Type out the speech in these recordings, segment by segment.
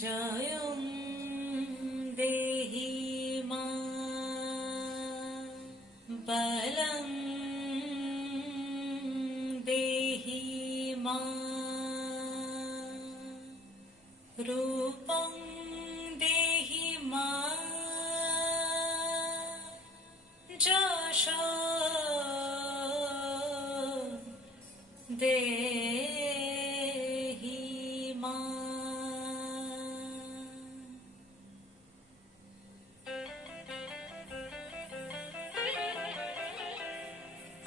জয়ং দেহি মা বলং দেহি মা রূপং দেহি মা যশ দেহি মা।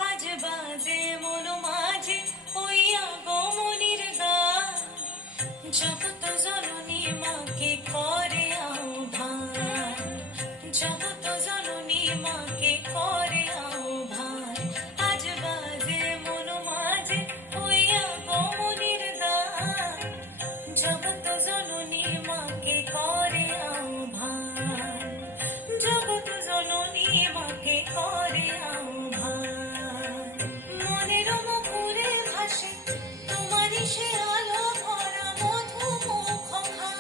আজ বাজে মন মাঝে হইয়া গমনির গান, জগৎ জননী মাকে করে আহ্বান, জগৎ জননী মাকে করে আহ্বান। আজ বাজে মন মাঝে হইয়া গমনির গান, জগৎ জননী মাকে করে আহ্বান, জগৎ জননী মাকে করে আহ্বান। মনের মুখরে ভাসে তোমারই সে আলো ভরা মধুমুখ খান,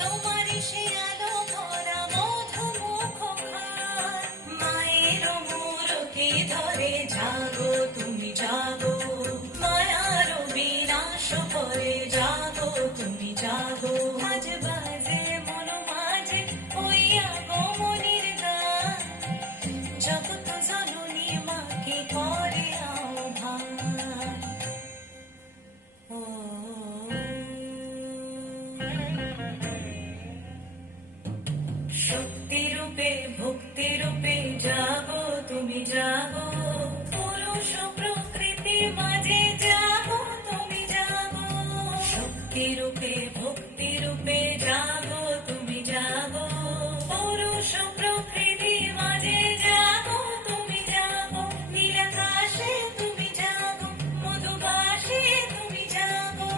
তোমারই সে আলো ভরা মধুমুখ খান। মায়ের মূরতি ধরে জাগো তুমি জাগো, মায়ার বিনাশ করে জাগো তুমি জাগো। আজ বাজে মন মাঝে হইয়া গমনির গান, জগৎ জননী মাকে করে আহ্বান। ও শক্তি রূপে ভক্তি রূপে জাগো তুমি জাগো, পুরুষ প্রকৃতি মাঝে জাগো তুমি জাগো। শক্তি রূপে ভক্তি রূপে জাগো তুমি জাগো, পুরুষ প্রকৃতি মাঝে জাগো তুমি জাগো। নীলাকাশে তুমি জাগো, মধুবাসে তুমি জাগো,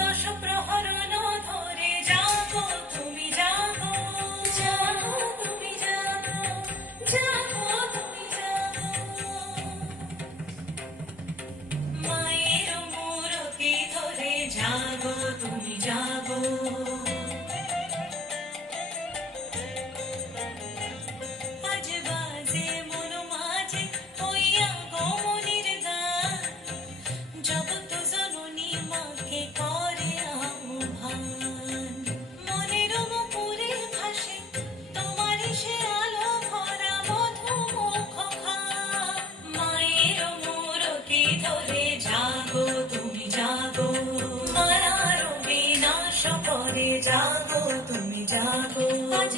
দশ প্রহরণ ধরে জাগো তুমি জাগো, জাগো তুমি জাগো, জাগো তুমি জাগো। মায়ের মূরতি ধরে জাগো তুমি জাগো। আজ বাজে মন মাঝে হইয়া গমনির গান, জগৎ জননী মাকে করে আহ্বান। মনের মুখরে ভাসে তোমারই সে আলো ভরা মধুমুখ খান। মায়ের মূরতি ধরে জাগো তুমি জাগো, মায়ার বিনাশ করে জাগো তুমি জাগো। আজ